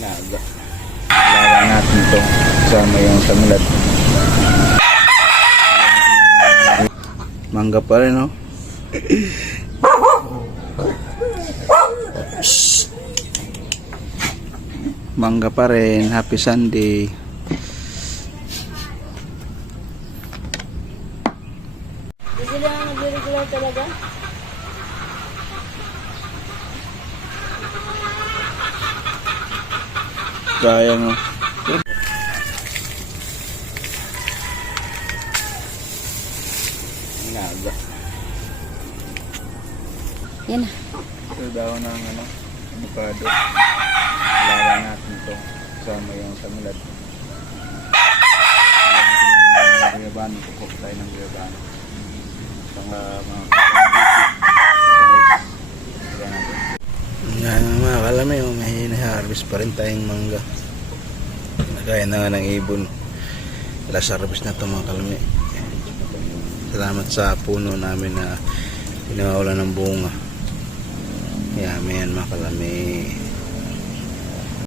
Inaga. Lawan natin ito kasama yung tanglad. Mangga pa rin, no? Mangga pa rin. Happy Sunday. Hindi sila nag-regular talaga? Kaya, no? Inaga. Yan na. Ito daw ng avocado. Lawan natin ito kasama yung tanglad. Guyabano, kukok tayo ng guyabano. Saka mga yan mga kalami, may harvest pa rin tayong mangga. Nagaya na nga ng ibon. Last harvest na ito mga kalami. Salamat sa puno namin na pinawala ng bunga. Yan, mga kalami.